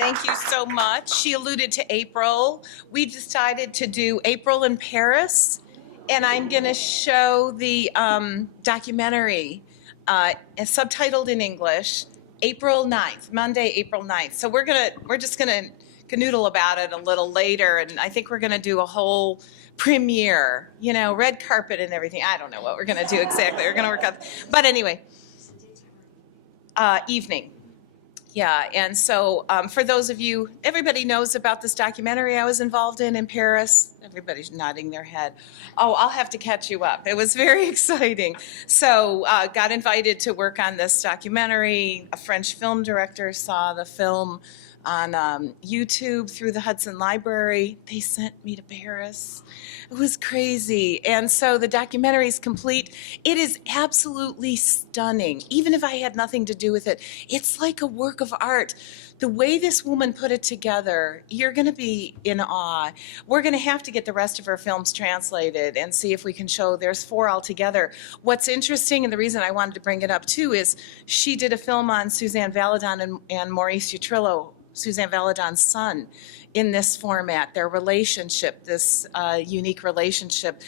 Thank you so much. She alluded to April. We decided to do April in Paris, and I'm going to show the documentary subtitled in English, April 9th, Monday, April 9th. So we're just gonna canoodle about it a little later, and I think we're gonna do a whole premiere, red carpet and everything. I don't know what we're gonna do exactly. We're gonna work out, but anyway, evening. Yeah, and so for those of you, everybody knows about this documentary I was involved in Paris. Everybody's nodding their head. Oh, I'll have to catch you up. It was very exciting. So got invited to work on this documentary. A French film director saw the film on YouTube through the Hudson Library. They sent me to Paris. It was crazy. And so the documentary is complete. It is absolutely stunning. Even if I had nothing to do with it, it's like a work of art. The way this woman put it together, you're going to be in awe. We're going to have to get the rest of her films translated and see if we can show. There's 4 altogether. What's interesting, and the reason I wanted to bring it up too, is she did a film on Suzanne Valladon and Maurice Utrillo, Suzanne Valladon's son, in this format, their relationship, this unique relationship.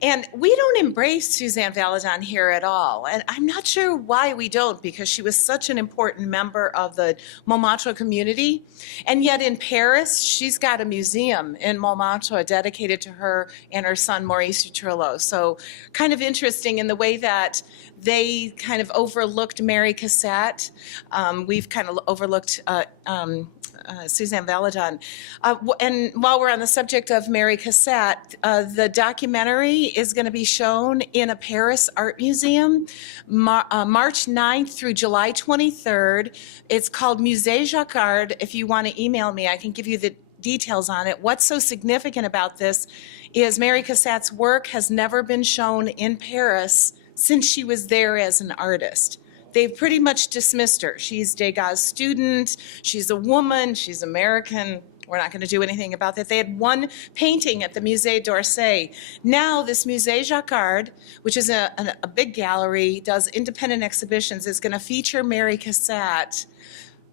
And we don't embrace Suzanne Valladon here at all. And I'm not sure why we don't, because she was such an important member of the Montmartre community. And yet in Paris, she's got a museum in Montmartre dedicated to her and her son, Maurice Utrillo. So kind of interesting in the way that they kind of overlooked Mary Cassatt. We've kind of overlooked Suzanne Valladon. And while we're on the subject of Mary Cassatt, the documentary is going to be shown in a Paris art museum March 9th through July 23rd. It's called Musée Jacquard. If you want to email me, I can give you the details on it. What's so significant about this is Mary Cassatt's work has never been shown in Paris since she was there as an artist. They've pretty much dismissed her. She's Degas' student, she's a woman, she's American. We're not going to do anything about that. They had one painting at the Musée d'Orsay. Now this Musée Jacquard, which is a big gallery, does independent exhibitions, is going to feature Mary Cassatt.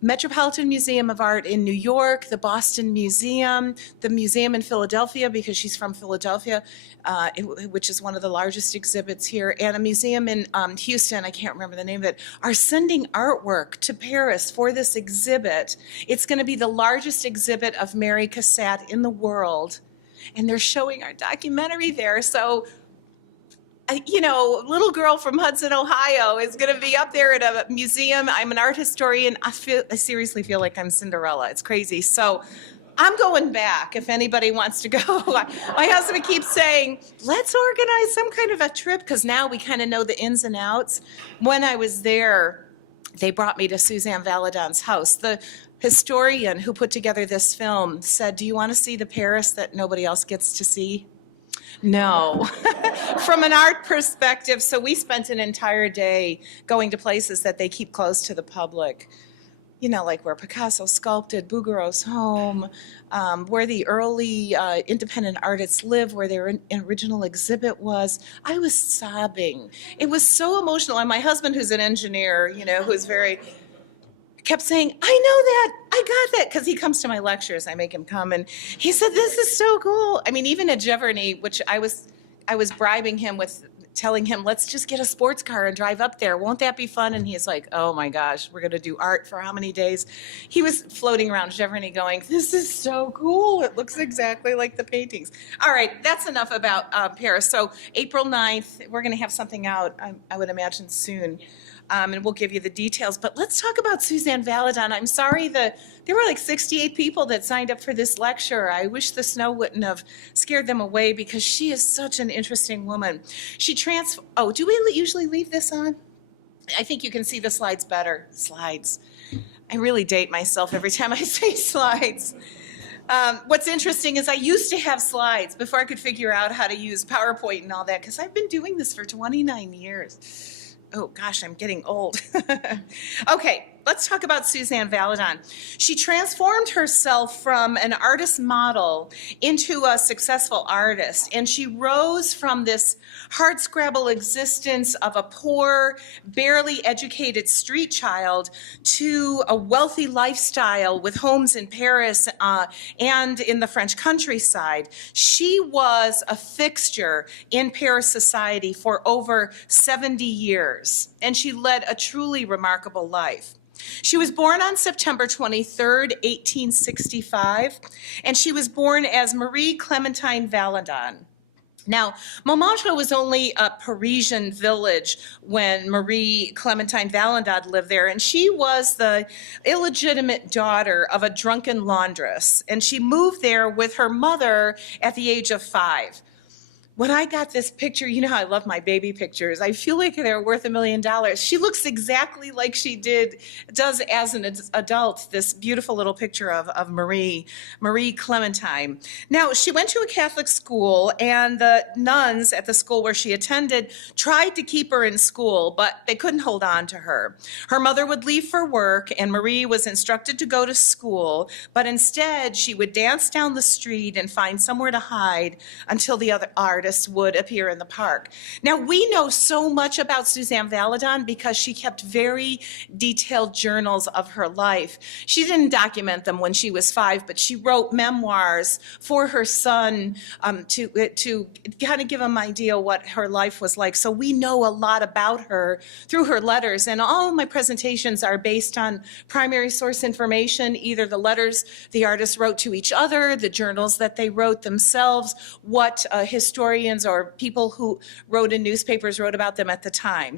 Metropolitan Museum of Art in New York, the Boston Museum, the museum in Philadelphia, because she's from Philadelphia, which is one of the largest exhibits here, and a museum in Houston, I can't remember the name of it, are sending artwork to Paris for this exhibit. It's going to be the largest exhibit of Mary Cassatt in the world, and they're showing our documentary there. So little girl from Hudson, Ohio is going to be up there at a museum. I'm an art historian. I seriously feel like I'm Cinderella. It's crazy. So I'm going back if anybody wants to go. My husband keeps saying, let's organize some kind of a trip, because now we kind of know the ins and outs. When I was there, they brought me to Suzanne Valladon's house. The historian who put together this film said, do you want to see the Paris that nobody else gets to see? No. From an art perspective, so we spent an entire day going to places that they keep close to the public. Like where Picasso sculpted, Bouguereau's home, where the early independent artists live, where their original exhibit was. I was sobbing. It was so emotional. And my husband, who's an engineer, who's kept saying, I know that, I got that, because he comes to my lectures. I make him come, and he said, this is so cool. I mean, even at Giverny, which I was bribing him with, telling him, let's just get a sports car and drive up there. Won't that be fun? And he's like, oh my gosh, we're going to do art for how many days? He was floating around Giverny going, this is so cool. It looks exactly like the paintings. All right, that's enough about Paris. So April 9th, we're going to have something out, I would imagine, soon. And we'll give you the details. But let's talk about Suzanne Valladon. I'm sorry there were like 68 people that signed up for this lecture. I wish the snow wouldn't have scared them away, because she is such an interesting woman. Oh, do we usually leave this on? I think you can see the slides better. Slides. I really date myself every time I say slides. What's interesting is I used to have slides before I could figure out how to use PowerPoint and all that, because I've been doing this for 29 years. Oh gosh, I'm getting old. Okay, let's talk about Suzanne Valladon. She transformed herself from an artist model into a successful artist, and she rose from this hardscrabble existence of a poor, barely educated street child to a wealthy lifestyle with homes in Paris and in the French countryside. She was a fixture in Paris society for over 70 years, and she led a truly remarkable life. She was born on September 23rd, 1865, and she was born as Marie Clementine Valadon. Now, Montmartre was only a Parisian village when Marie Clementine Valadon lived there, and she was the illegitimate daughter of a drunken laundress, and she moved there with her mother at the age of 5. When I got this picture, you know how I love my baby pictures. I feel like they're worth $1 million. She looks exactly like she does as an adult, this beautiful little picture of Marie Clementine. Now, she went to a Catholic school, and the nuns at the school where she attended tried to keep her in school, but they couldn't hold on to her. Her mother would leave for work, and Marie was instructed to go to school, but instead she would dance down the street and find somewhere to hide until the other artists would appear in the park. Now, we know so much about Suzanne Valladon because she kept very detailed journals of her life. She didn't document them when she was 5, but she wrote memoirs for her son to kind of give him an idea what her life was like. So we know a lot about her through her letters, and all of my presentations are based on primary source information, either the letters the artists wrote to each other, the journals that they wrote themselves, what historians or people who wrote in newspapers wrote about them at the time.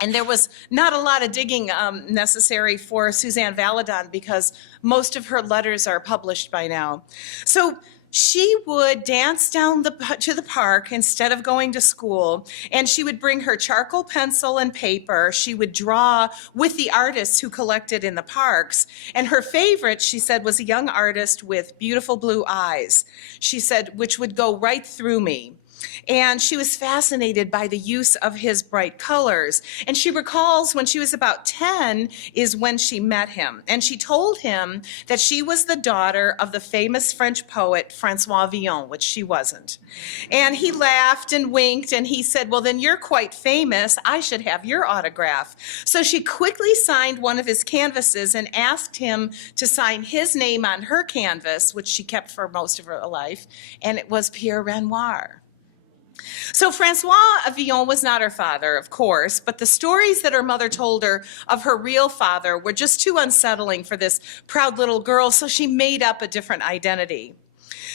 And there was not a lot of digging necessary for Suzanne Valladon because most of her letters are published by now. So she would dance down to the park instead of going to school, and she would bring her charcoal pencil and paper. She would draw with the artists who collected in the parks. And her favorite, she said, was a young artist with beautiful blue eyes, she said, which would go right through me. And she was fascinated by the use of his bright colors. And she recalls when she was about 10 is when she met him. And she told him that she was the daughter of the famous French poet François Villon, which she wasn't. And he laughed and winked, and he said, well, then you're quite famous. I should have your autograph. So she quickly signed one of his canvases and asked him to sign his name on her canvas, which she kept for most of her life, and it was Pierre Renoir. So François Villon was not her father, of course, but the stories that her mother told her of her real father were just too unsettling for this proud little girl, so she made up a different identity.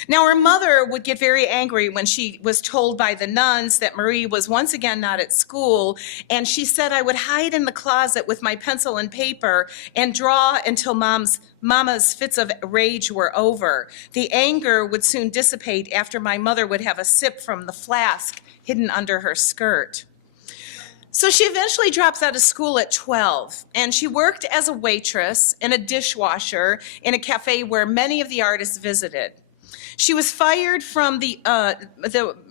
Now, her mother would get very angry when she was told by the nuns that Marie was once again not at school, and she said, I would hide in the closet with my pencil and paper and draw until Mama's fits of rage were over. The anger would soon dissipate after my mother would have a sip from the flask hidden under her skirt. So she eventually drops out of school at 12, and she worked as a waitress and a dishwasher in a cafe where many of the artists visited. She was fired from the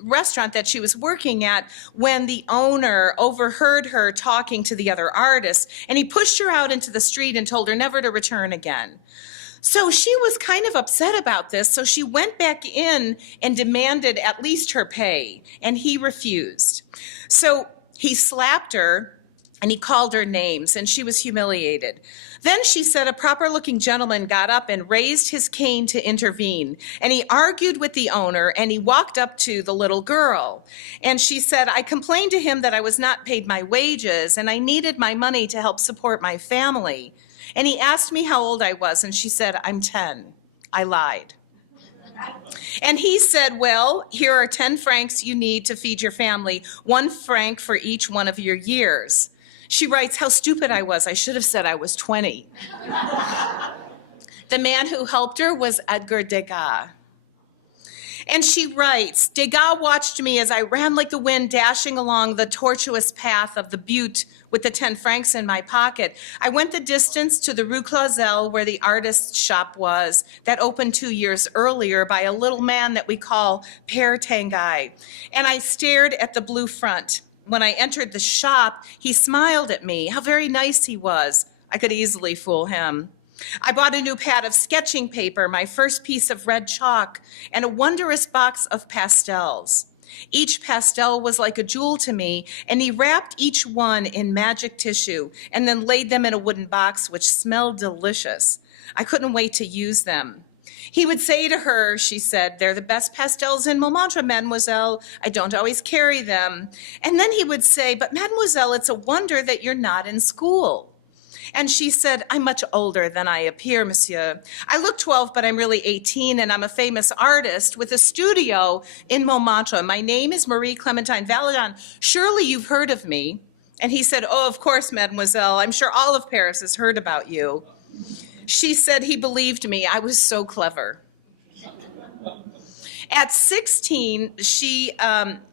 restaurant that she was working at when the owner overheard her talking to the other artists, and he pushed her out into the street and told her never to return again. So she was kind of upset about this, so she went back in and demanded at least her pay, and he refused. So he slapped her, and he called her names, and she was humiliated. Then she said a proper-looking gentleman got up and raised his cane to intervene, and he argued with the owner, and he walked up to the little girl. And she said, I complained to him that I was not paid my wages, and I needed my money to help support my family. And he asked me how old I was, and she said, I'm 10. I lied. And he said, well, here are 10 francs you need to feed your family, 1 franc for each one of your years. She writes, how stupid I was. I should have said I was 20. The man who helped her was Edgar Degas. And she writes, Degas watched me as I ran like the wind, dashing along the tortuous path of the butte with the 10 francs in my pocket. I went the distance to the Rue Clausel, where the artist's shop was, that opened 2 years earlier by a little man that we call Père Tanguy. And I stared at the blue front. When I entered the shop, he smiled at me. How very nice he was. I could easily fool him. I bought a new pad of sketching paper, my first piece of red chalk, and a wondrous box of pastels. Each pastel was like a jewel to me, and he wrapped each one in magic tissue and then laid them in a wooden box which smelled delicious. I couldn't wait to use them. He would say to her, she said, "They're the best pastels in Montmartre, mademoiselle. I don't always carry them." And then he would say, "But mademoiselle, it's a wonder that you're not in school." And she said, "I'm much older than I appear, monsieur. I look 12, but I'm really 18, and I'm a famous artist with a studio in Montmartre. My name is Marie Clementine Valadon. Surely you've heard of me." And he said, "Oh, of course, mademoiselle. I'm sure all of Paris has heard about you." She said he believed me. I was so clever. At 16, she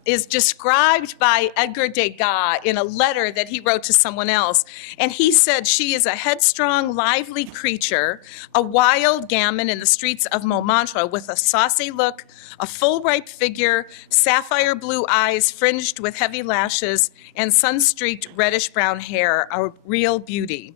is described by Edgar Degas in a letter that he wrote to someone else. And he said she is a headstrong, lively creature, a wild gamin in the streets of Montmartre with a saucy look, a full ripe figure, sapphire blue eyes fringed with heavy lashes, and sun-streaked reddish-brown hair, a real beauty.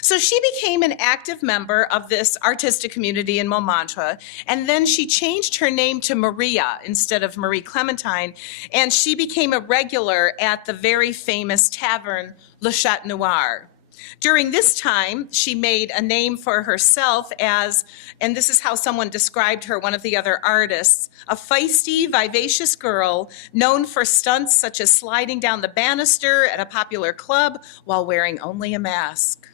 So she became an active member of this artistic community in Montmartre, and then she changed her name to Maria instead of Marie Clementine, and she became a regular at the very famous tavern Le Chat Noir. During this time, she made a name for herself as, and this is how someone described her, one of the other artists, a feisty, vivacious girl known for stunts such as sliding down the banister at a popular club while wearing only a mask.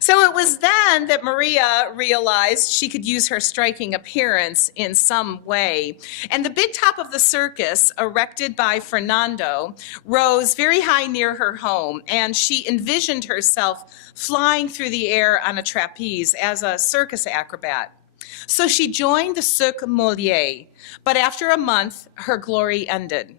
So it was then that Maria realized she could use her striking appearance in some way. And the big top of the circus, erected by Fernando, rose very high near her home, and she envisioned herself flying through the air on a trapeze as a circus acrobat. So she joined the Cirque Molière, but after a month, her glory ended.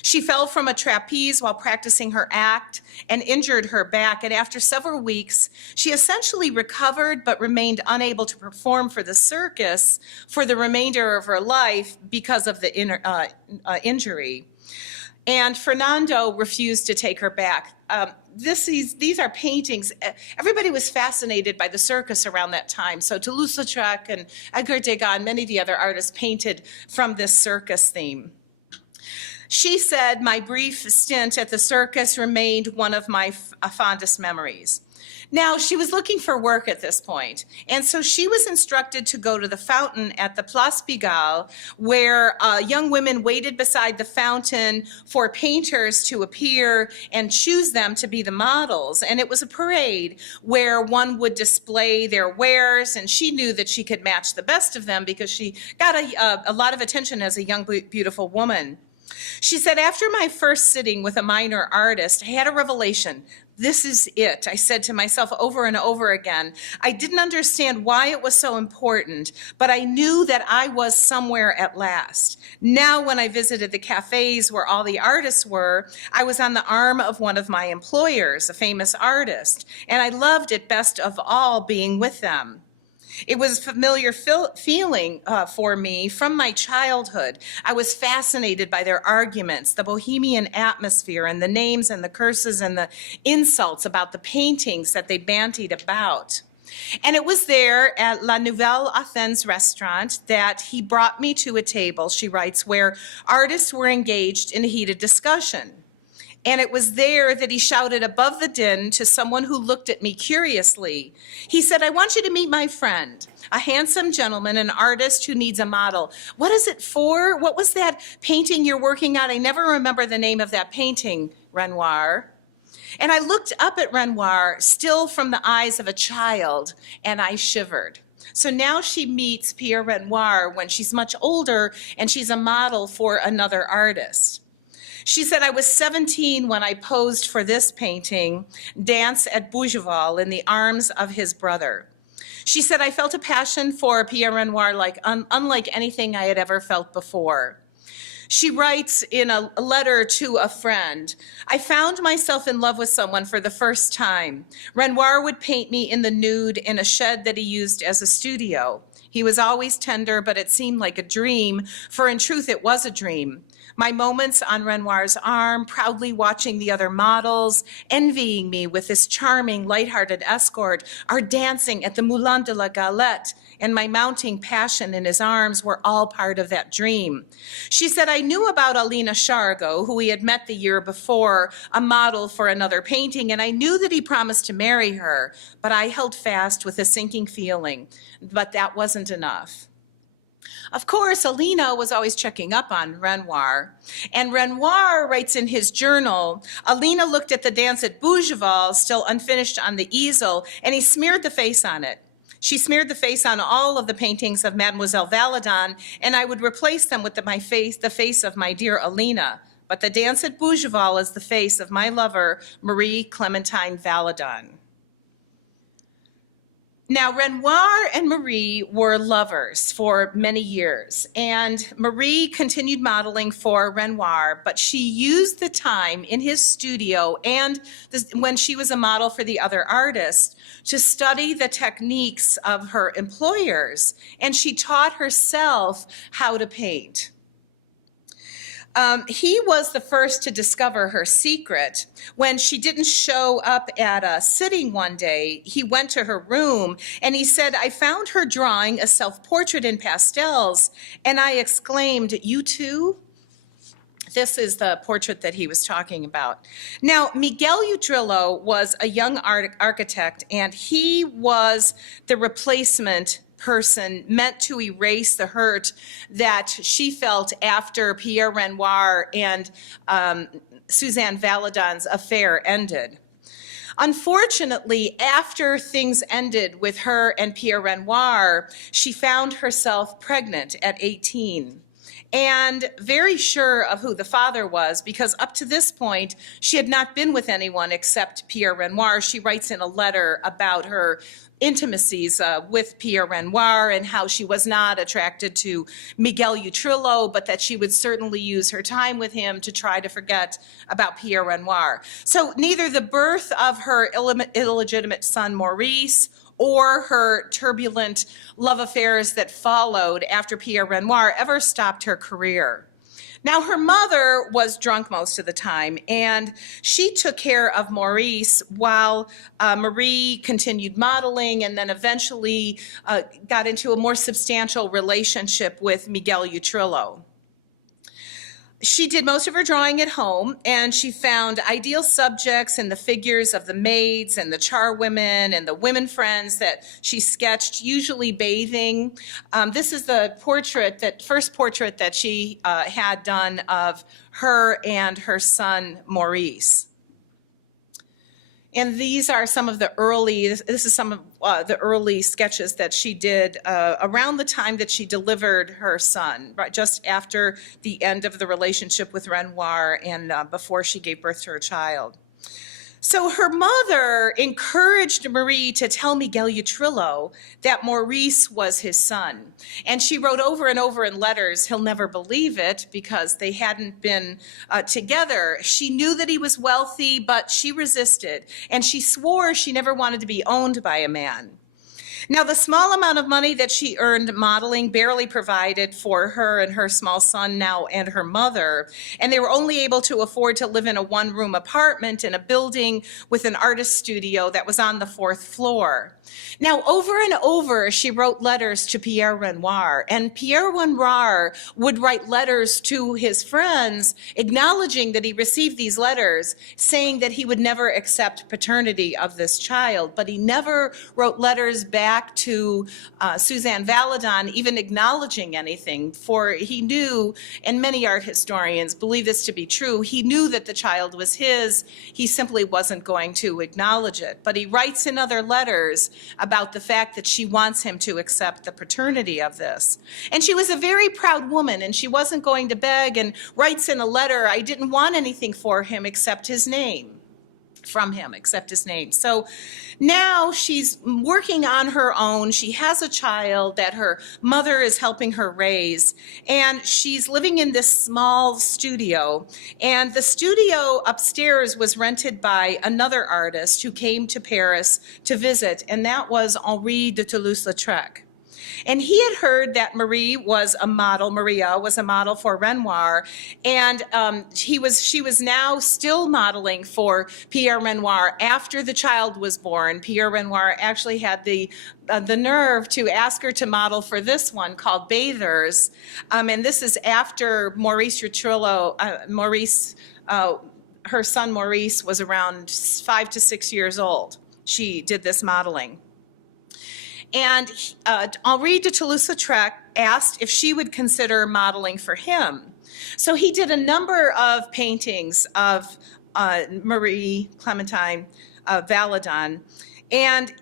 She fell from a trapeze while practicing her act and injured her back, and after several weeks, she essentially recovered but remained unable to perform for the circus for the remainder of her life because of the injury. And Fernando refused to take her back. These are paintings. Everybody was fascinated by the circus around that time. So Toulouse-Lautrec and Edgar Degas and many of the other artists painted from this circus theme. She said, "My brief stint at the circus remained one of my fondest memories." Now, she was looking for work at this point, and so she was instructed to go to the fountain at the Place Pigalle, where young women waited beside the fountain for painters to appear and choose them to be the models. And it was a parade where one would display their wares, and she knew that she could match the best of them because she got a lot of attention as a young, beautiful woman. She said, "After my first sitting with a minor artist, I had a revelation. This is it," I said to myself over and over again. I didn't understand why it was so important, but I knew that I was somewhere at last. Now, when I visited the cafes where all the artists were, I was on the arm of one of my employers, a famous artist, and I loved it best of all being with them. It was a familiar feeling for me from my childhood. I was fascinated by their arguments, the bohemian atmosphere, and the names and the curses and the insults about the paintings that they bandied about. And it was there at La Nouvelle Athens restaurant that he brought me to a table, she writes, where artists were engaged in a heated discussion. And it was there that he shouted above the din to someone who looked at me curiously. He said, "I want you to meet my friend, a handsome gentleman, an artist who needs a model." "What is it for? What was that painting you're working on?" "I never remember the name of that painting." "Renoir." And I looked up at Renoir, still from the eyes of a child, and I shivered. So now she meets Pierre Renoir when she's much older, and she's a model for another artist. She said, "I was 17 when I posed for this painting, Dance at Bougival, in the arms of his brother." She said, "I felt a passion for Pierre Renoir unlike anything I had ever felt before." She writes in a letter to a friend, "I found myself in love with someone for the first time. Renoir would paint me in the nude in a shed that he used as a studio. He was always tender, but it seemed like a dream, for in truth it was a dream. My moments on Renoir's arm, proudly watching the other models, envying me with this charming, lighthearted escort, our dancing at the Moulin de la Galette, and my mounting passion in his arms were all part of that dream. She said, I knew about Alina Shargo, who he had met the year before, a model for another painting, and I knew that he promised to marry her, but I held fast with a sinking feeling. But that wasn't enough. Of course, Alina was always checking up on Renoir. And Renoir writes in his journal, Alina looked at the dance at Bougival, still unfinished on the easel, and he smeared the face on it. She smeared the face on all of the paintings of Mademoiselle Valadon, and I would replace them with the face of my dear Alina. But the dance at Bougival is the face of my lover, Marie Clementine Valadon. Now, Renoir and Marie were lovers for many years, and Marie continued modeling for Renoir, but she used the time in his studio and when she was a model for the other artists to study the techniques of her employers, and she taught herself how to paint. He was the first to discover her secret. When she didn't show up at a sitting one day, he went to her room and he said, I found her drawing a self-portrait in pastels, and I exclaimed, you too? This is the portrait that he was talking about. Now, Miguel Utrillo was a young architect, and he was the replacement person meant to erase the hurt that she felt after Pierre Renoir and Suzanne Valladon's affair ended. Unfortunately, after things ended with her and Pierre Renoir, she found herself pregnant at 18. And very sure of who the father was, because up to this point, she had not been with anyone except Pierre Renoir. She writes in a letter about her intimacies with Pierre Renoir and how she was not attracted to Miguel Utrillo, but that she would certainly use her time with him to try to forget about Pierre Renoir. So neither the birth of her illegitimate son, Maurice, or her turbulent love affairs that followed after Pierre Renoir ever stopped her career. Now, her mother was drunk most of the time, and she took care of Maurice while Marie continued modeling and then eventually got into a more substantial relationship with Miguel Utrillo. She did most of her drawing at home, and she found ideal subjects in the figures of the maids and the charwomen and the women friends that she sketched, usually bathing. This is the first portrait that she had done of her and her son, Maurice. And these are some of the early sketches that she did around the time that she delivered her son, right, just after the end of the relationship with Renoir and before she gave birth to her child. So her mother encouraged Marie to tell Miguel Utrillo that Maurice was his son. And she wrote over and over in letters, he'll never believe it because they hadn't been together. She knew that he was wealthy, but she resisted. And she swore she never wanted to be owned by a man. Now, the small amount of money that she earned modeling barely provided for her and her small son now and her mother, and they were only able to afford to live in a one-room apartment in a building with an artist studio that was on the 4th floor. Now, over and over, she wrote letters to Pierre Renoir, and Pierre Renoir would write letters to his friends acknowledging that he received these letters, saying that he would never accept paternity of this child, but he never wrote letters back to Suzanne Valladon, even acknowledging anything, for he knew, and many art historians believe this to be true, he knew that the child was his, he simply wasn't going to acknowledge it. But he writes in other letters about the fact that she wants him to accept the paternity of this. And she was a very proud woman, and she wasn't going to beg, and writes in a letter, I didn't want anything for him except his name. From him, except his name. So now she's working on her own. She has a child that her mother is helping her raise, and she's living in this small studio. And the studio upstairs was rented by another artist who came to Paris to visit, and that was Henri de Toulouse-Lautrec. And he had heard that Maria was a model for Renoir, and she was now still modeling for Pierre Renoir after the child was born. Pierre Renoir actually had the nerve to ask her to model for this one called Bathers, and this is after Maurice Utrillo. Her son Maurice was around 5 to 6 years old. She did this modeling. And Henri de Toulouse-Lautrec asked if she would consider modeling for him. So he did a number of paintings of Marie Clementine Valadon. And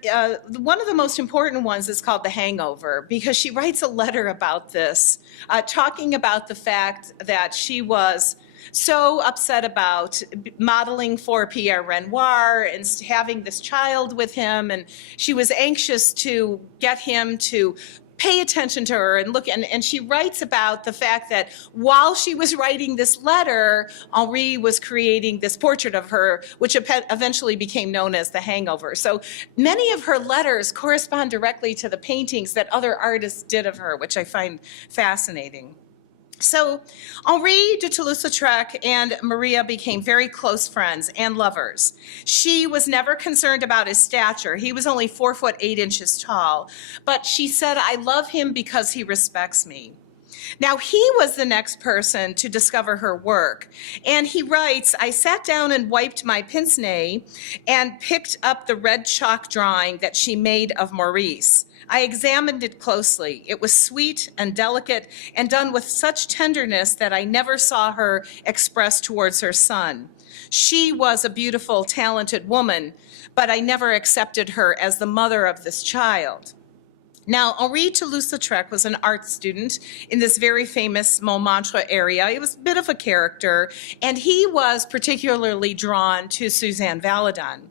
one of the most important ones is called The Hangover, because she writes a letter about this, talking about the fact that she was so upset about modeling for Pierre Renoir and having this child with him, and she was anxious to get him to pay attention to her and look, and she writes about the fact that while she was writing this letter, Henri was creating this portrait of her, which eventually became known as The Hangover. So many of her letters correspond directly to the paintings that other artists did of her, which I find fascinating. So Henri de Toulouse-Lautrec and Maria became very close friends and lovers. She was never concerned about his stature. He was only 4 foot 8 inches tall, but she said, "I love him because he respects me." Now, he was the next person to discover her work. And he writes, "I sat down and wiped my pince-nez and picked up the red chalk drawing that she made of Maurice. I examined it closely. It was sweet and delicate and done with such tenderness that I never saw her express towards her son. She was a beautiful, talented woman, but I never accepted her as the mother of this child." Now, Henri Toulouse-Lautrec was an art student in this very famous Montmartre area. He was a bit of a character, and he was particularly drawn to Suzanne Valladon.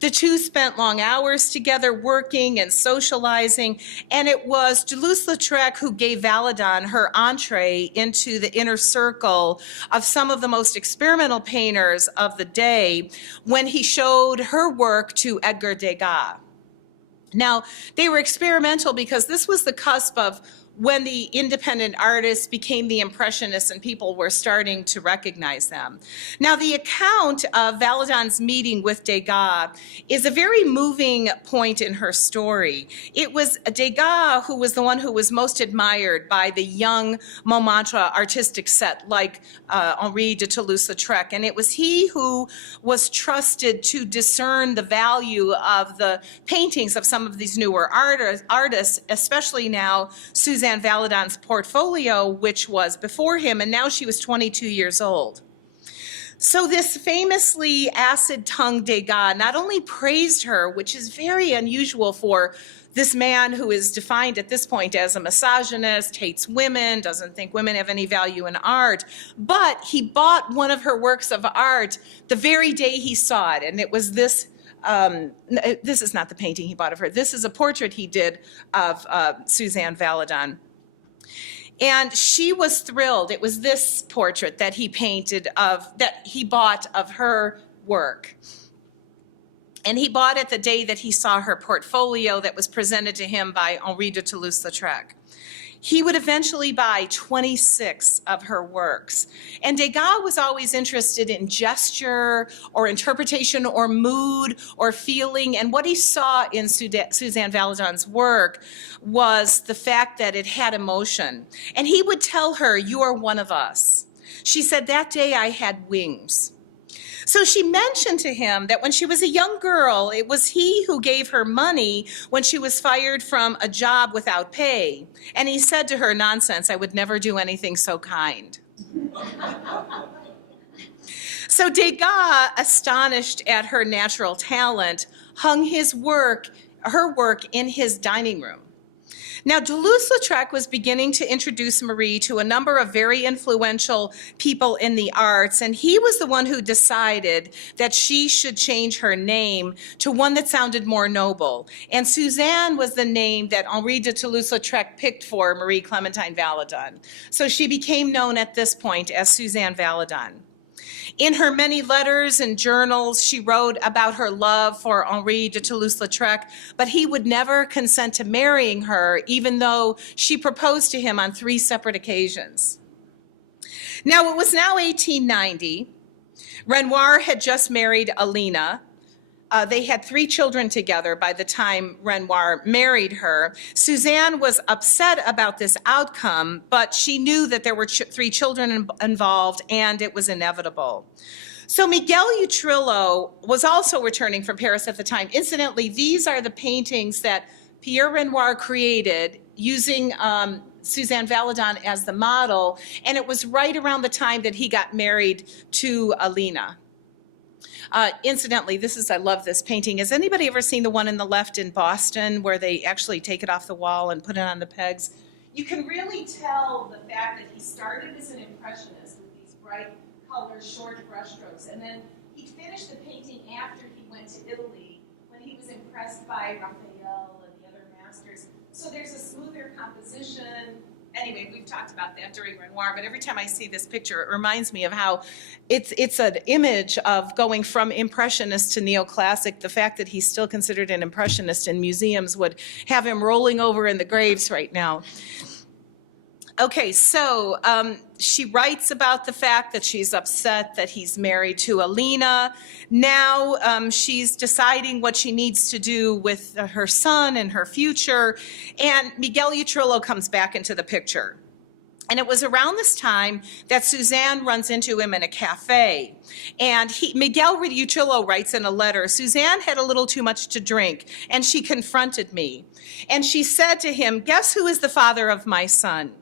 The two spent long hours together working and socializing, and it was Toulouse-Lautrec who gave Valadon her entree into the inner circle of some of the most experimental painters of the day when he showed her work to Edgar Degas. Now, they were experimental because this was the cusp of when the independent artists became the Impressionists and people were starting to recognize them. Now, the account of Valadon's meeting with Degas is a very moving point in her story. It was Degas who was the one who was most admired by the young Montmartre artistic set like Henri de Toulouse-Lautrec, and it was he who was trusted to discern the value of the paintings of some of these newer artists, especially now Suzanne Valladon's portfolio, which was before him, and now she was 22 years old. So this famously acid-tongued Degas not only praised her, which is very unusual for this man who is defined at this point as a misogynist, hates women, doesn't think women have any value in art, but he bought one of her works of art the very day he saw it, and it was this. This is not the painting he bought of her. This is a portrait he did of Suzanne Valladon. And she was thrilled. It was this portrait that he painted that he bought of her work. And he bought it the day that he saw her portfolio that was presented to him by Henri de Toulouse-Lautrec. He would eventually buy 26 of her works. And Degas was always interested in gesture or interpretation or mood or feeling. And what he saw in Suzanne Valladon's work was the fact that it had emotion. And he would tell her, "You are one of us." She said, "That day I had wings." So she mentioned to him that when she was a young girl, it was he who gave her money when she was fired from a job without pay. And he said to her, "Nonsense, I would never do anything so kind." So Degas, astonished at her natural talent, hung her work in his dining room. Now, Toulouse-Lautrec was beginning to introduce Marie to a number of very influential people in the arts, and he was the one who decided that she should change her name to one that sounded more noble. And Suzanne was the name that Henri de Toulouse-Lautrec picked for Marie Clementine Valadon. So she became known at this point as Suzanne Valladon. In her many letters and journals, she wrote about her love for Henri de Toulouse-Lautrec, but he would never consent to marrying her, even though she proposed to him on 3 separate occasions. Now, it was now 1890. Renoir had just married Alina. They had 3 children together by the time Renoir married her. Suzanne was upset about this outcome, but she knew that there were 3 children involved and it was inevitable. So Miguel Utrillo was also returning from Paris at the time. Incidentally, these are the paintings that Pierre Renoir created using Suzanne Valladon as the model, and it was right around the time that he got married to Alina. Incidentally, I love this painting. Has anybody ever seen the one in the left in Boston where they actually take it off the wall and put it on the pegs? You can really tell the fact that he started as an impressionist with these bright colors, short brushstrokes, and then he finished the painting after he went to Italy when he was impressed by Raphael and the other masters. So there's a smoother composition. Anyway, we've talked about that during Renoir, but every time I see this picture, it reminds me of how it's an image of going from impressionist to neoclassic. The fact that he's still considered an impressionist in museums would have him rolling over in the graves right now. Okay, so she writes about the fact that she's upset that he's married to Alina. Now she's deciding what she needs to do with her son and her future. And Miguel Utrillo comes back into the picture. And it was around this time that Suzanne runs into him in a cafe. And Miguel Utrillo writes in a letter, "Suzanne had a little too much to drink, and she confronted me. And she said to him, 'Guess who is the father of my son?'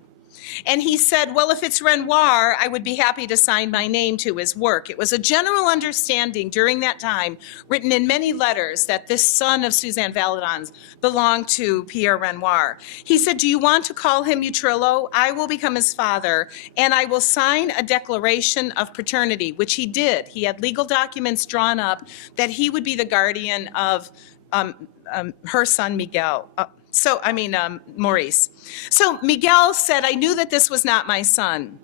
And he said, 'Well, if it's Renoir, I would be happy to sign my name to his work.' It was a general understanding during that time, written in many letters, that this son of Suzanne Valladon's belonged to Pierre Renoir. He said, 'Do you want to call him Utrillo? I will become his father, and I will sign a declaration of paternity,' which he did. He had legal documents drawn up that he would be the guardian of her son, Maurice. So Miguel said, 'I knew that this was not my son.'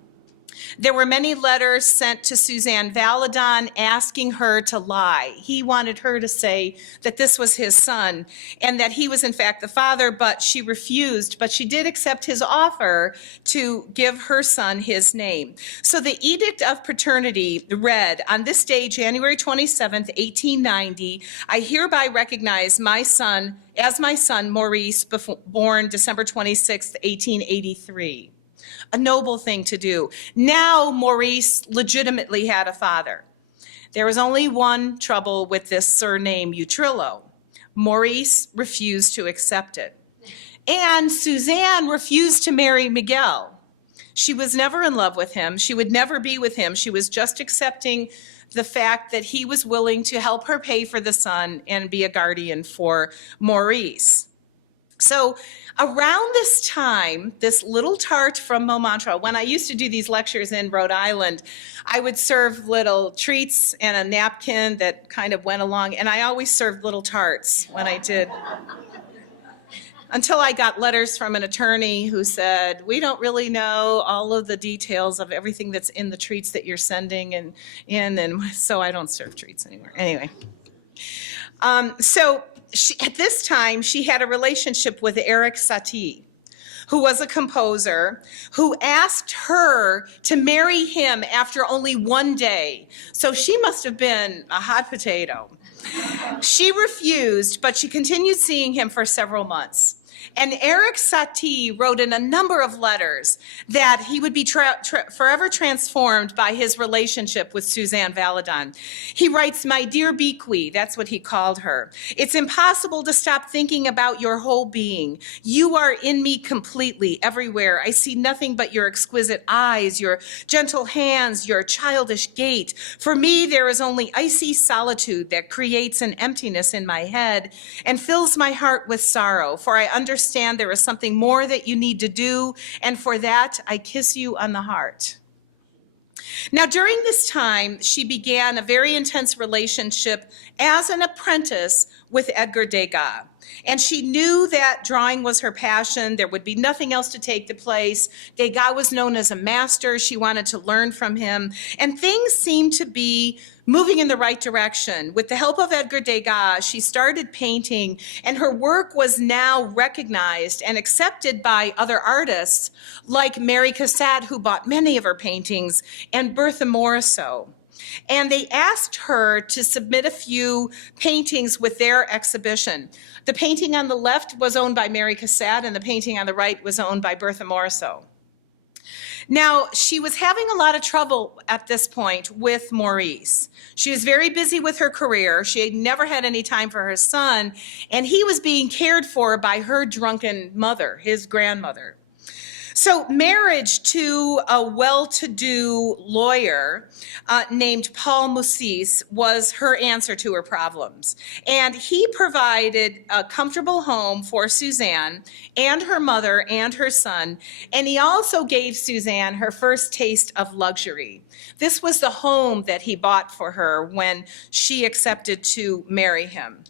There were many letters sent to Suzanne Valladon asking her to lie. He wanted her to say that this was his son and that he was in fact the father, but she refused. But she did accept his offer to give her son his name. So the Edict of Paternity read, 'On this day, January 27th, 1890, I hereby recognize my son as my son Maurice, born December 26th, 1883. A noble thing to do. Now Maurice legitimately had a father. There was only one trouble with this surname Utrillo. Maurice refused to accept it. And Suzanne refused to marry Miguel. She was never in love with him. She would never be with him. She was just accepting the fact that he was willing to help her pay for the son and be a guardian for Maurice. So around this time, this little tart from Montmartre, when I used to do these lectures in Rhode Island, I would serve little treats and a napkin that kind of went along, and I always served little tarts when I did. Until I got letters from an attorney who said, "We don't really know all of the details of everything that's in the treats that you're sending and so I don't serve treats anymore." Anyway. At this time, she had a relationship with Eric Satie, who was a composer, who asked her to marry him after only one day. So she must have been a hot potato. She refused, but she continued seeing him for several months. And Eric Satie wrote in a number of letters that he would be forever transformed by his relationship with Suzanne Valladon. He writes, "My dear Bequie," that's what he called her, "it's impossible to stop thinking about your whole being. You are in me completely, everywhere. I see nothing but your exquisite eyes, your gentle hands, your childish gait. For me, there is only icy solitude that creates an emptiness in my head and fills my heart with sorrow, for I understand there is something more that you need to do, and for that I kiss you on the heart." Now, during this time, she began a very intense relationship as an apprentice with Edgar Degas. And she knew that drawing was her passion. There would be nothing else to take the place. Degas was known as a master. She wanted to learn from him. And things seemed to be moving in the right direction. With the help of Edgar Degas, she started painting, and her work was now recognized and accepted by other artists like Mary Cassatt, who bought many of her paintings, and Bertha Morisot. And they asked her to submit a few paintings with their exhibition. The painting on the left was owned by Mary Cassatt, and the painting on the right was owned by Bertha Morisot. Now, she was having a lot of trouble at this point with Maurice. She was very busy with her career. She had never had any time for her son, and he was being cared for by her drunken mother, his grandmother. So marriage to a well-to-do lawyer named Paul Moussis was her answer to her problems. And he provided a comfortable home for Suzanne and her mother and her son. And he also gave Suzanne her first taste of luxury. This was the home that he bought for her when she accepted to marry him.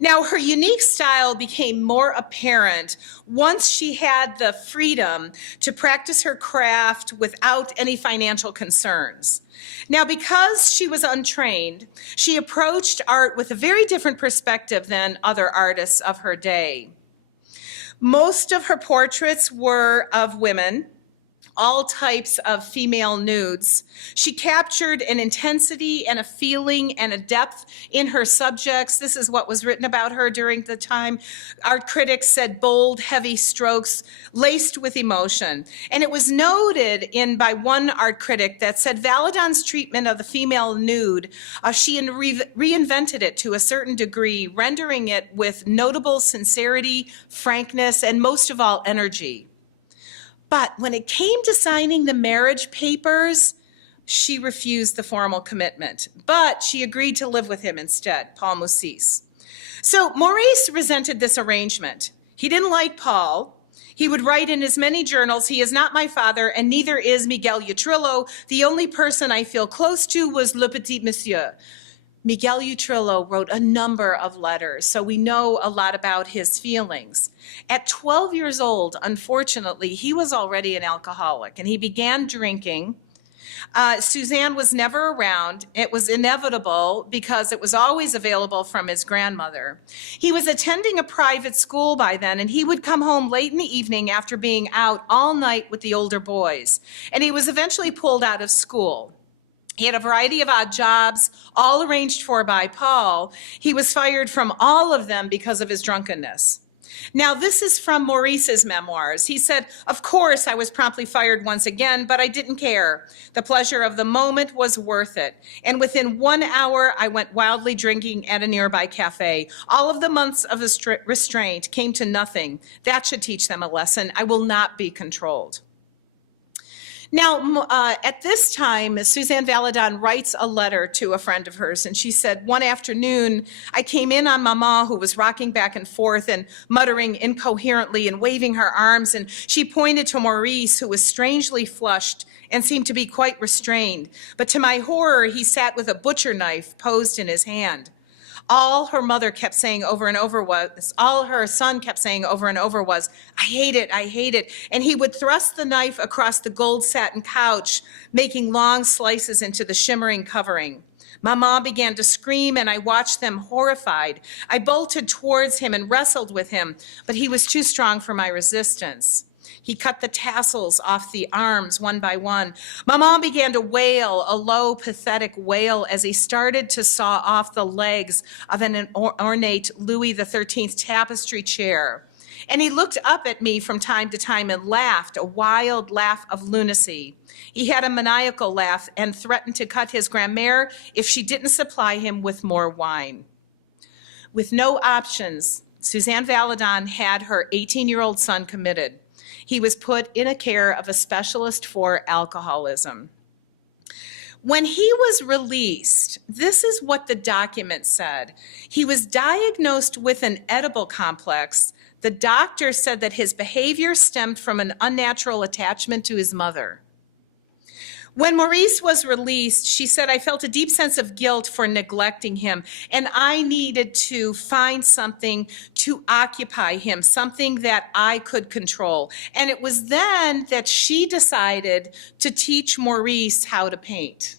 Now, her unique style became more apparent once she had the freedom to practice her craft without any financial concerns. Now, because she was untrained, she approached art with a very different perspective than other artists of her day. Most of her portraits were of women, all types of female nudes. She captured an intensity and a feeling and a depth in her subjects. This is what was written about her during the time. Art critics said bold, heavy strokes laced with emotion. And it was noted by one art critic that said Valadon's treatment of the female nude, she reinvented it to a certain degree, rendering it with notable sincerity, frankness, and most of all, energy. But when it came to signing the marriage papers, she refused the formal commitment. But she agreed to live with him instead, Paul Moussis. So Maurice resented this arrangement. He didn't like Paul. He would write in his many journals, "He is not my father, and neither is Miguel Utrillo. The only person I feel close to was le petit monsieur." Miguel Utrillo wrote a number of letters, so we know a lot about his feelings. At 12 years old, unfortunately, he was already an alcoholic, and he began drinking. Suzanne was never around. It was inevitable because it was always available from his grandmother. He was attending a private school by then, and he would come home late in the evening after being out all night with the older boys, and he was eventually pulled out of school. He had a variety of odd jobs, all arranged for by Paul. He was fired from all of them because of his drunkenness. Now, this is from Maurice's memoirs. He said, "Of course, I was promptly fired once again, but I didn't care. The pleasure of the moment was worth it. And within 1 hour, I went wildly drinking at a nearby cafe. All of the months of restraint came to nothing. That should teach them a lesson. I will not be controlled." Now, at this time, Suzanne Valladon writes a letter to a friend of hers, and she said, "One afternoon, I came in on Mama, who was rocking back and forth and muttering incoherently and waving her arms, and she pointed to Maurice, who was strangely flushed and seemed to be quite restrained. But to my horror, he sat with a butcher knife posed in his hand. All her mother kept saying over and over was, all her son kept saying over and over was, 'I hate it, I hate it.' And he would thrust the knife across the gold satin couch, making long slices into the shimmering covering. Mama began to scream, and I watched them horrified. I bolted towards him and wrestled with him, but he was too strong for my resistance. He cut the tassels off the arms one by one. Mama began to wail, a low, pathetic wail, as he started to saw off the legs of an ornate Louis XIII tapestry chair. And he looked up at me from time to time and laughed, a wild laugh of lunacy. He had a maniacal laugh and threatened to cut his grand-mère if she didn't supply him with more wine." With no options, Suzanne Valladon had her 18-year-old son committed. He was put in a care of a specialist for alcoholism. When he was released, this is what the document said. He was diagnosed with an edible complex. The doctor said that his behavior stemmed from an unnatural attachment to his mother. When Maurice was released, she said, I felt a deep sense of guilt for neglecting him, and I needed to find something to occupy him, something that I could control. And it was then that she decided to teach Maurice how to paint.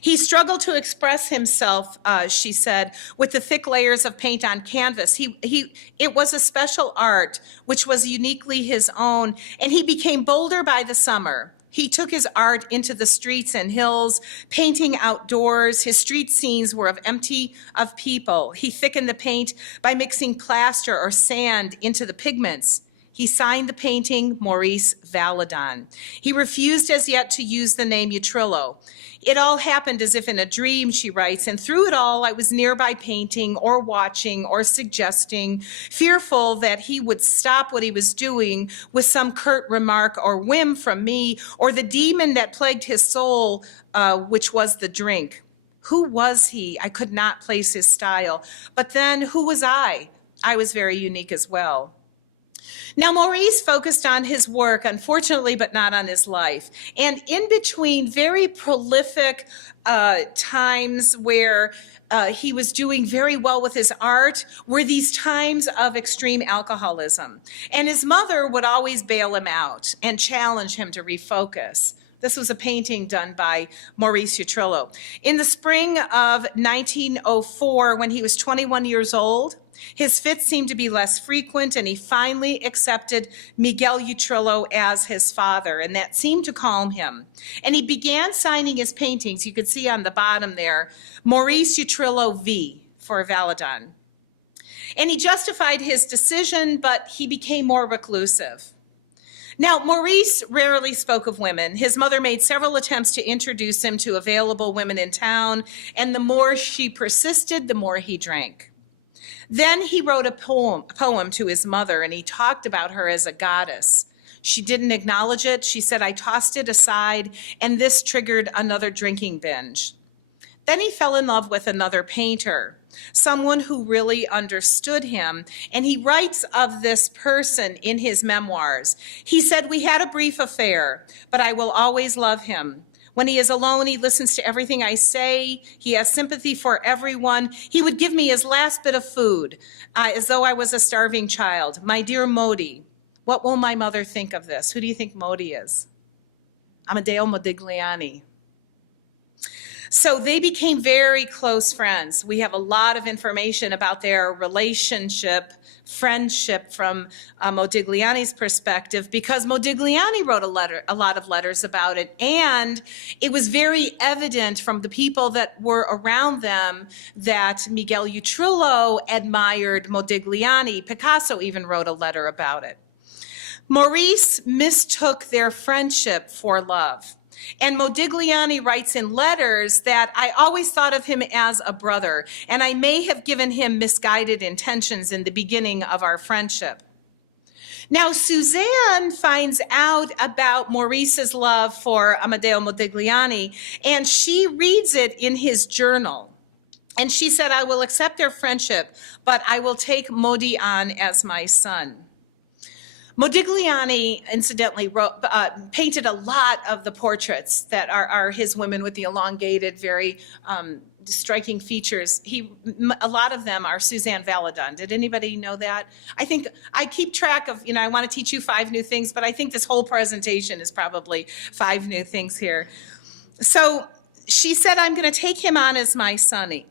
He struggled to express himself, she said, with the thick layers of paint on canvas. It was a special art, which was uniquely his own, and he became bolder by the summer. He took his art into the streets and hills, painting outdoors. His street scenes were empty of people. He thickened the paint by mixing plaster or sand into the pigments. He signed the painting Maurice Valadon. He refused as yet to use the name Utrillo. It all happened as if in a dream, she writes, and through it all, I was nearby painting or watching or suggesting, fearful that he would stop what he was doing with some curt remark or whim from me, or the demon that plagued his soul, which was the drink. Who was he? I could not place his style. But then, who was I? I was very unique as well. Now, Maurice focused on his work, unfortunately, but not on his life. And in between very prolific times where he was doing very well with his art were these times of extreme alcoholism. And his mother would always bail him out and challenge him to refocus. This was a painting done by Maurice Utrillo. In the spring of 1904, when he was 21 years old, his fits seemed to be less frequent, and he finally accepted Miguel Utrillo as his father, and that seemed to calm him. And he began signing his paintings. You could see on the bottom there, Maurice Utrillo V for Valadon. And he justified his decision, but he became more reclusive. Now, Maurice rarely spoke of women. His mother made several attempts to introduce him to available women in town, and the more she persisted, the more he drank. Then he wrote a poem to his mother, and he talked about her as a goddess. She didn't acknowledge it. She said, I tossed it aside, and this triggered another drinking binge. Then he fell in love with another painter, someone who really understood him, and he writes of this person in his memoirs. He said, we had a brief affair, but I will always love him. When he is alone, he listens to everything I say. He has sympathy for everyone. He would give me his last bit of food, as though I was a starving child. My dear Modi, what will my mother think of this? Who do you think Modi is? Amedeo Modigliani. So they became very close friends. We have a lot of information about their relationship, friendship from Modigliani's perspective, because Modigliani wrote a lot of letters about it, and it was very evident from the people that were around them that Miguel Utrillo admired Modigliani. Picasso even wrote a letter about it. Maurice mistook their friendship for love. And Modigliani writes in letters that I always thought of him as a brother, and I may have given him misguided intentions in the beginning of our friendship. Now, Suzanne finds out about Maurice's love for Amedeo Modigliani, and she reads it in his journal. And she said, I will accept their friendship, but I will take Modi on as my son. Modigliani, incidentally, painted a lot of the portraits that are his women with the elongated, very striking features. A lot of them are Suzanne Valladon. Did anybody know that? I think I keep track of, I want to teach you 5 new things, but I think this whole presentation is probably 5 new things here. So she said, I'm going to take him on as my son.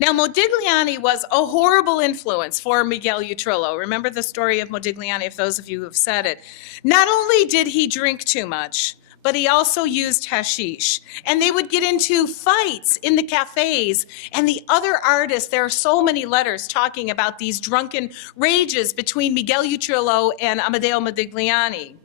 Now, Modigliani was a horrible influence for Miguel Utrillo. Remember the story of Modigliani, if those of you who have said it. Not only did he drink too much, but he also used hashish. And they would get into fights in the cafes. And the other artists, there are so many letters talking about these drunken rages between Miguel Utrillo and Amedeo Modigliani.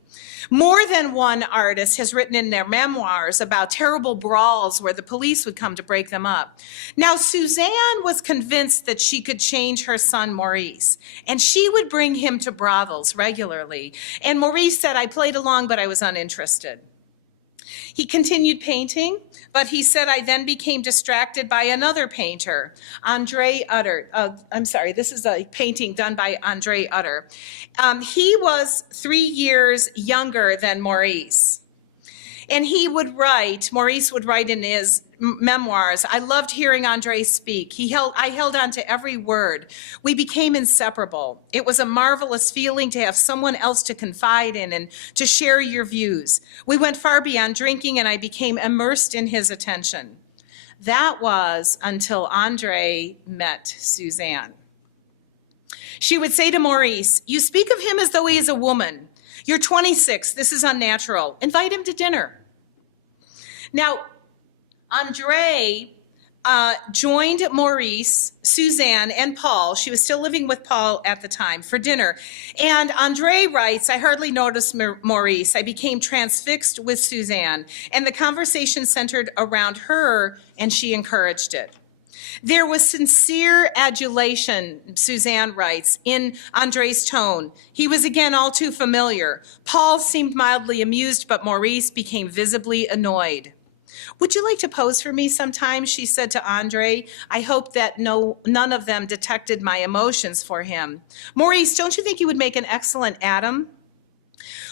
More than one artist has written in their memoirs about terrible brawls where the police would come to break them up. Now, Suzanne was convinced that she could change her son, Maurice, and she would bring him to brothels regularly. And Maurice said, I played along, but I was uninterested. He continued painting, but he said, I then became distracted by another painter, Andre Utter. This is a painting done by Andre Utter. He was 3 years younger than Maurice. And Maurice would write in his memoirs, I loved hearing Andre speak. I held on to every word. We became inseparable. It was a marvelous feeling to have someone else to confide in and to share your views. We went far beyond drinking, and I became immersed in his attention. That was until Andre met Suzanne. She would say to Maurice, you speak of him as though he is a woman. You're 26. This is unnatural. Invite him to dinner. Now, Andre joined Maurice, Suzanne, and Paul. She was still living with Paul at the time for dinner. And Andre writes, I hardly noticed Maurice. I became transfixed with Suzanne, and the conversation centered around her, and she encouraged it. There was sincere adulation, Suzanne writes, in Andre's tone. He was again all too familiar. Paul seemed mildly amused, but Maurice became visibly annoyed. Would you like to pose for me sometime? She said to Andre. I hope that none of them detected my emotions for him. Maurice, don't you think you would make an excellent Adam?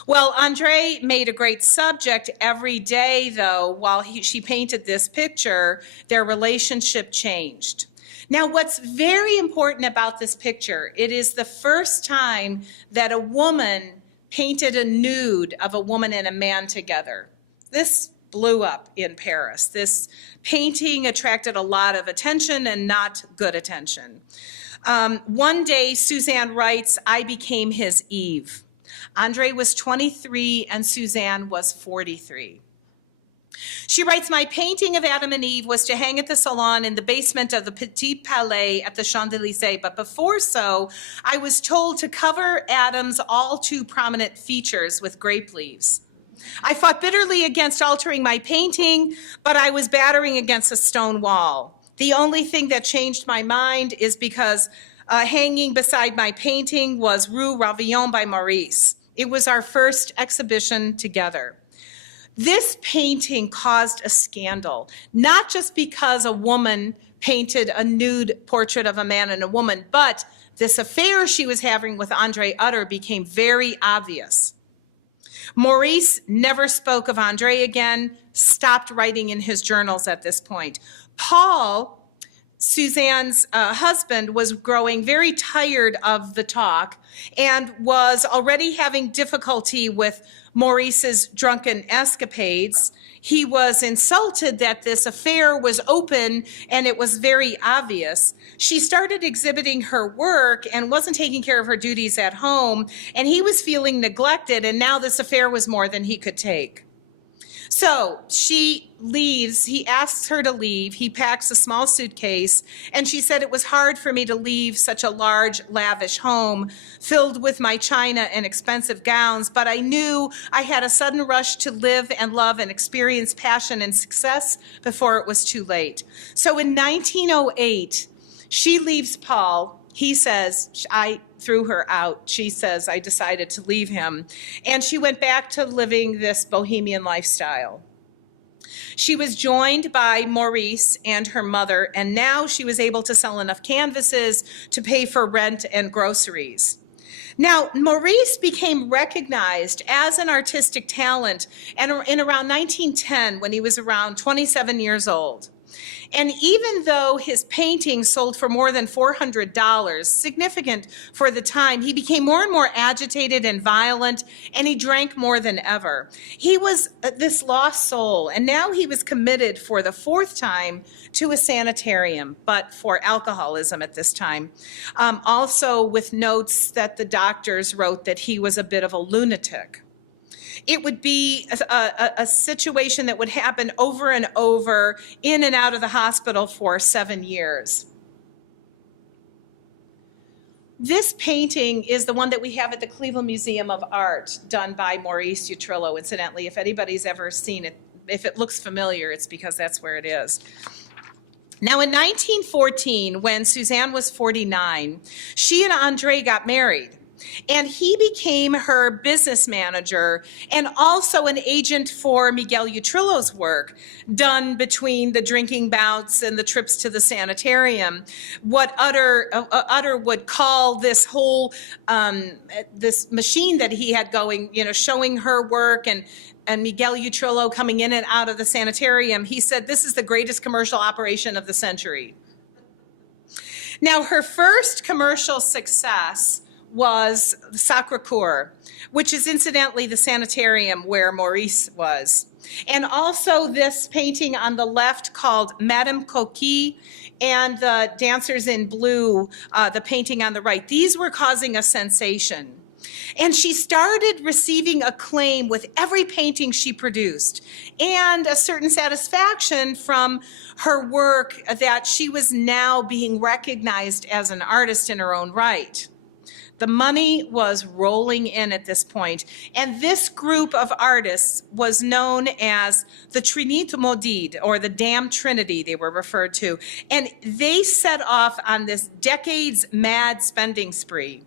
Well, Andre made a great subject. Every day, though, while she painted this picture, their relationship changed. Now, what's very important about this picture, it is the first time that a woman painted a nude of a woman and a man together. This blew up in Paris. This painting attracted a lot of attention and not good attention. One day, Suzanne writes, I became his Eve. Andre was 23 and Suzanne was 43. She writes, my painting of Adam and Eve was to hang at the salon in the basement of the Petit Palais at the Champs-Élysées, but before so, I was told to cover Adam's all too prominent features with grape leaves. I fought bitterly against altering my painting, but I was battering against a stone wall. The only thing that changed my mind is because hanging beside my painting was Rue Ravillon by Maurice. It was our first exhibition together. This painting caused a scandal, not just because a woman painted a nude portrait of a man and a woman, but this affair she was having with Andre Utter became very obvious. Maurice never spoke of Andre again, stopped writing in his journals at this point. Paul, Suzanne's husband, was growing very tired of the talk and was already having difficulty with Maurice's drunken escapades. He was insulted that this affair was open and it was very obvious. She started exhibiting her work and wasn't taking care of her duties at home, and he was feeling neglected, and now this affair was more than he could take. So she leaves, he asks her to leave, he packs a small suitcase, and she said, it was hard for me to leave such a large, lavish home filled with my china and expensive gowns, but I knew I had a sudden rush to live and love and experience passion and success before it was too late. So in 1908, she leaves Paul. He says, I threw her out. She says, I decided to leave him. And she went back to living this bohemian lifestyle. She was joined by Maurice and her mother, and now she was able to sell enough canvases to pay for rent and groceries. Now, Maurice became recognized as an artistic talent in around 1910 when he was around 27 years old. And even though his paintings sold for more than $400, significant for the time, he became more and more agitated and violent, and he drank more than ever. He was this lost soul, and now he was committed for the fourth time to a sanitarium, but for alcoholism at this time. Also with notes that the doctors wrote that he was a bit of a lunatic. It would be a situation that would happen over and over, in and out of the hospital for 7 years. This painting is the one that we have at the Cleveland Museum of Art, done by Maurice Utrillo, incidentally. If anybody's ever seen it, if it looks familiar, it's because that's where it is. Now, in 1914, when Suzanne was 49, she and Andre got married. And he became her business manager and also an agent for Miguel Utrillo's work done between the drinking bouts and the trips to the sanitarium. What Utter would call this whole, this machine that he had going, showing her work and Miguel Utrillo coming in and out of the sanitarium, he said, this is the greatest commercial operation of the century. Now, her first commercial success was Sacre Coeur, which is incidentally the sanitarium where Maurice was. And also this painting on the left called Madame Coquille, and the Dancers in Blue, the painting on the right. These were causing a sensation. And she started receiving acclaim with every painting she produced and a certain satisfaction from her work that she was now being recognized as an artist in her own right. The money was rolling in at this point, and this group of artists was known as the Trinité Maudite, or the Damned Trinity, they were referred to, and they set off on this decades mad spending spree.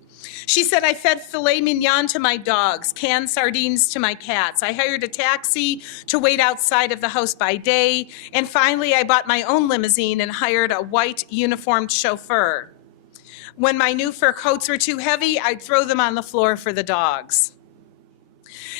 She said, I fed filet mignon to my dogs, canned sardines to my cats. I hired a taxi to wait outside of the house by day. And finally, I bought my own limousine and hired a white uniformed chauffeur. When my new fur coats were too heavy, I'd throw them on the floor for the dogs.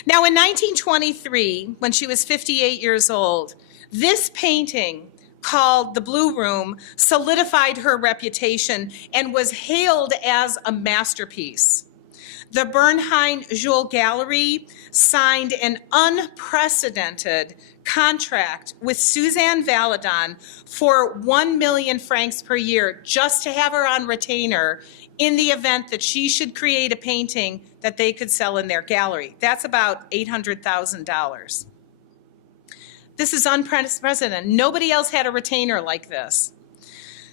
Now, in 1923, when she was 58 years old, this painting called The Blue Room solidified her reputation and was hailed as a masterpiece. The Bernheim Jewel Gallery signed an unprecedented contract with Suzanne Valladon for 1 million francs per year just to have her on retainer in the event that she should create a painting that they could sell in their gallery. That's about $800,000. This is unprecedented. Nobody else had a retainer like this.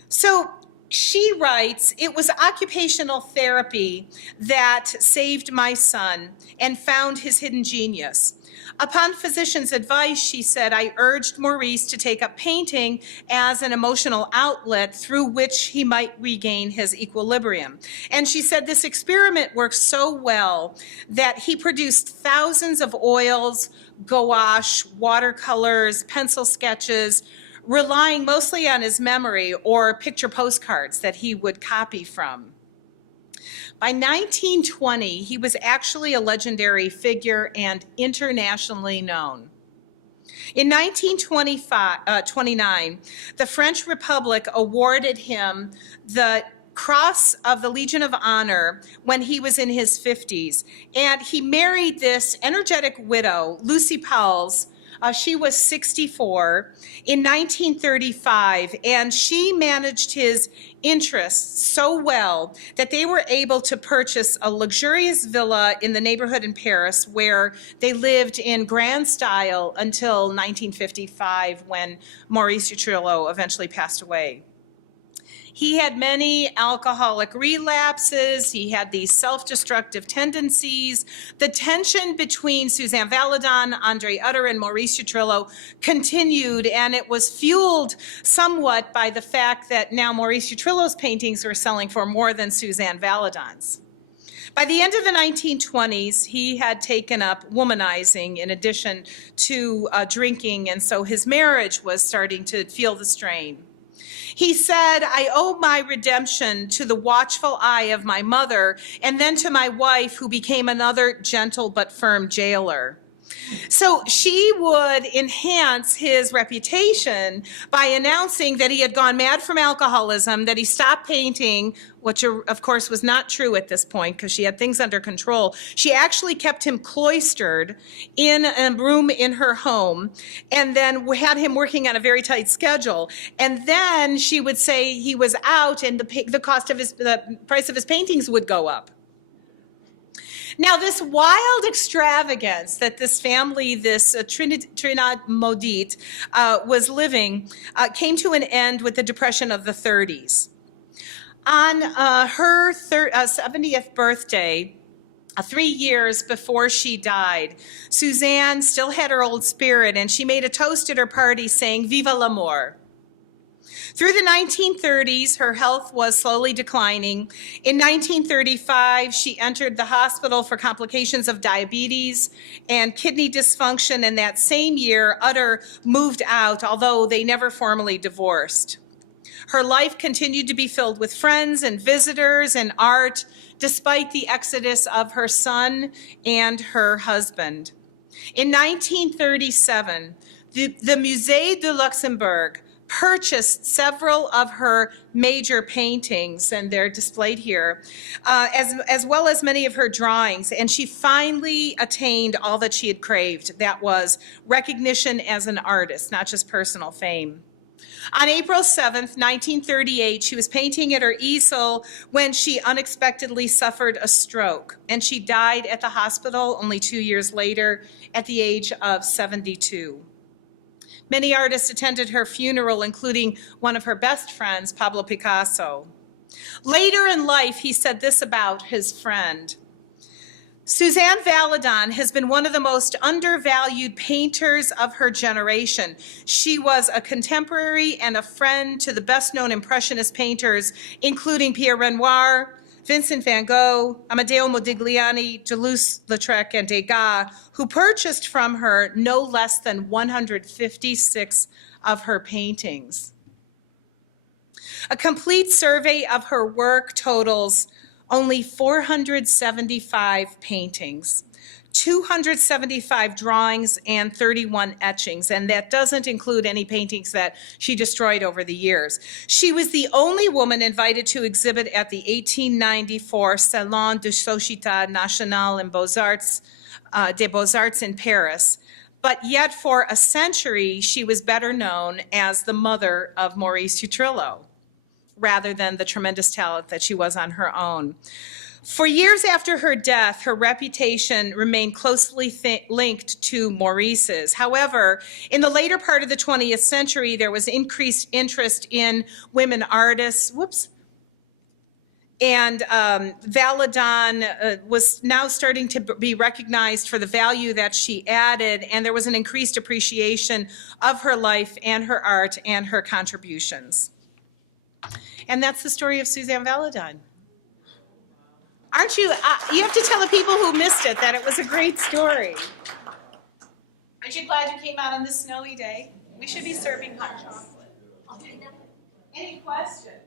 So she writes, it was occupational therapy that saved my son and found his hidden genius. Upon physician's advice, she said, I urged Maurice to take up painting as an emotional outlet through which he might regain his equilibrium. And she said this experiment worked so well that he produced thousands of oils, gouache, watercolors, pencil sketches, relying mostly on his memory or picture postcards that he would copy from. By 1920, he was actually a legendary figure and internationally known. In 1929, the French Republic awarded him the Cross of the Legion of Honor when he was in his 50s. And he married this energetic widow, Lucy Pauls. She was 64 in 1935, and she managed his interests so well that they were able to purchase a luxurious villa in the neighborhood in Paris where they lived in grand style until 1955 when Maurice Utrillo eventually passed away. He had many alcoholic relapses. He had these self-destructive tendencies. The tension between Suzanne Valladon, Andre Utter, and Maurice Utrillo continued, and it was fueled somewhat by the fact that now Maurice Utrillo's paintings were selling for more than Suzanne Valladon's. By the end of the 1920s, he had taken up womanizing in addition to drinking, and so his marriage was starting to feel the strain. He said, I owe my redemption to the watchful eye of my mother and then to my wife, who became another gentle but firm jailer. So she would enhance his reputation by announcing that he had gone mad from alcoholism, that he stopped painting, which of course was not true at this point because she had things under control. She actually kept him cloistered in a room in her home and then had him working on a very tight schedule. And then she would say he was out and the price of his paintings would go up. Now, this wild extravagance that this family, this Trinité Maudite, was living came to an end with the Depression of the 30s. On her 70th birthday, 3 years before she died, Suzanne still had her old spirit, and she made a toast at her party saying, Viva l'amour. Through the 1930s, her health was slowly declining. In 1935, she entered the hospital for complications of diabetes and kidney dysfunction, and that same year, Utter moved out, although they never formally divorced. Her life continued to be filled with friends and visitors and art, despite the exodus of her son and her husband. In 1937, the Musée du Luxembourg purchased several of her major paintings, and they're displayed here, as well as many of her drawings, and she finally attained all that she had craved. That was recognition as an artist, not just personal fame. On April 7th, 1938, she was painting at her easel when she unexpectedly suffered a stroke, and she died at the hospital only 2 years later at the age of 72. Many artists attended her funeral, including one of her best friends, Pablo Picasso. Later in life, he said this about his friend: Suzanne Valladon has been one of the most undervalued painters of her generation. She was a contemporary and a friend to the best-known Impressionist painters, including Pierre Renoir, Vincent van Gogh, Amadeo Modigliani, Toulouse-Lautrec, and Degas, who purchased from her no less than 156 of her paintings. A complete survey of her work totals only 475 paintings, 275 drawings, and 31 etchings, and that doesn't include any paintings that she destroyed over the years. She was the only woman invited to exhibit at the 1894 Salon de Société Nationale des Beaux-Arts in Paris, but yet for a century she was better known as the mother of Maurice Utrillo, rather than the tremendous talent that she was on her own. For years after her death, her reputation remained closely linked to Maurice's. However, in the later part of the 20th century, there was increased interest in women artists. And Valadon was now starting to be recognized for the value that she added, and there was an increased appreciation of her life and her art and her contributions. And that's the story of Suzanne Valladon. Aren't you, you have to tell the people who missed it that it was a great story. Aren't you glad you came out on this snowy day? We should be serving hot chocolate. Any questions?